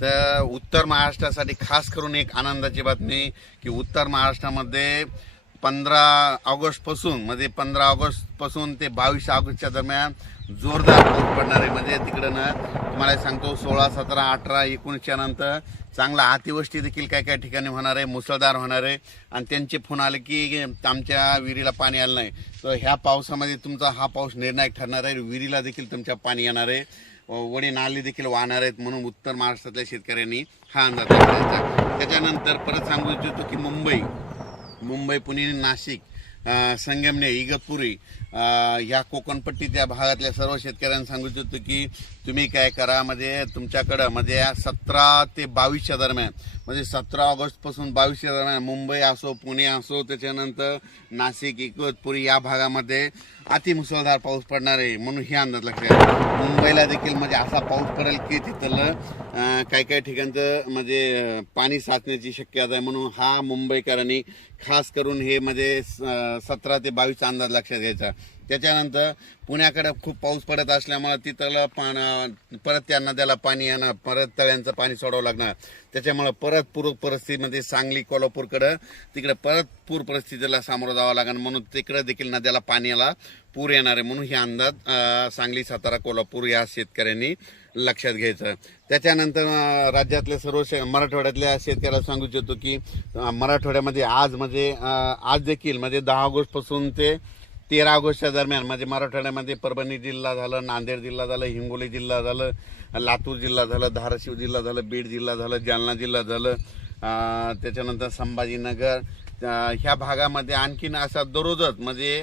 तर उत्तर महाराष्ट्रासाठी खास करून एक आनंदाची बातमी की उत्तर महाराष्ट्रामध्ये पंधरा ऑगस्टपासून म्हणजे पंधरा ऑगस्टपासून ते बावीस ऑगस्टच्या दरम्यान जोरदार पाऊस पडणार आहे. म्हणजे तिकडं ना तुम्हाला सांगतो सोळा सतरा अठरा एकोणीसच्या नंतर चांगला अतिवृष्टी देखील काय काय ठिकाणी होणार आहे मुसळधार होणार आहे. आणि त्यांचे फोन आले की आमच्या विहिरीला पाणी आलं नाही. तर ह्या पावसामध्ये तुमचा हा पाऊस निर्णायक ठरणार आहे. विहिरीला देखील तुमच्या पाणी येणार आहे. वडे नाले देखील वाहणार आहेत म्हणून उत्तर महाराष्ट्रातल्या शेतकऱ्यांनी हा अंदाज त्याच्यानंतर परत सांगू इच्छितो की मुंबई. मुंबई पुणे नाशिक. संगमने इगतपुरी ह्या कोकणपट्टी त्या भागातल्या सर्व शेतकऱ्यांना सांगू इच्छितो की तुम्ही काय करा म्हणजे तुमच्याकडं म्हणजे सतरा ते बावीसच्या दरम्यान म्हणजे सतरा ऑगस्टपासून बावीसच्या दरम्यान मुंबई असो पुणे असो त्याच्यानंतर नाशिक इगतपुरी या भागामध्ये अतिमुसळधार पाऊस पडणार आहे म्हणून हे अंदाज लक्षात मुंबईला देखील म्हणजे असा पाऊस पडेल की तिथलं काही काही ठिकाणचं म्हणजे पाणी साचण्याची शक्यता आहे म्हणून हा मुंबईकरांनी खास करून हे म्हणजे सतरा ते बावीसचा अंदाज लक्षात घ्यायचा. त्याच्यानंतर पुण्याकडे खूप पाऊस पडत असल्यामुळे तिथलं पाण परत त्या नद्याला पाणी येणार परत तळ्यांचं पाणी सोडावं लागणार. त्याच्यामुळे परत पूर परिस्थितीमध्ये सांगली कोल्हापूरकडं तिकडे परत पूर परिस्थितीला सामोरं जावं लागणार म्हणून तिकडे देखील नद्याला पाण्याला पूर येणार आहे म्हणून हे अंदाज सांगली सातारा कोल्हापूर या शेतकऱ्यांनी लक्षात घ्यायचं. त्याच्यानंतर राज्यातल्या सर्व शे मराठवाड्यातल्या शेतकऱ्याला सांगू इच्छितो की मराठवाड्यामध्ये आज म्हणजे आज देखील म्हणजे दहा ऑगस्टपासून ते तेरा ऑगस्टच्या दरम्यान म्हणजे मराठवाड्यामध्ये परभणी जिल्हा झालं नांदेड जिल्हा झालं हिंगोली जिल्हा झालं लातूर जिल्हा झालं धाराशिव जिल्हा झालं बीड जिल्हा झालं जालना जिल्हा झालं त्याच्यानंतर संभाजीनगर ह्या भागामध्ये आणखीन असा दररोजच म्हणजे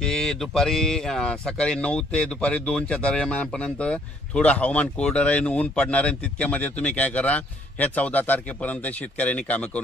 की दुपारी सकाळी नऊ ते दुपारी दोनच्या दरम्यानपर्यंत थोडं हवामान कोरडं राहील ऊन पडणार आहे आणि तितक्यामध्ये तुम्ही काय करा ह्या चौदा तारखेपर्यंत शेतकऱ्यांनी कामं करून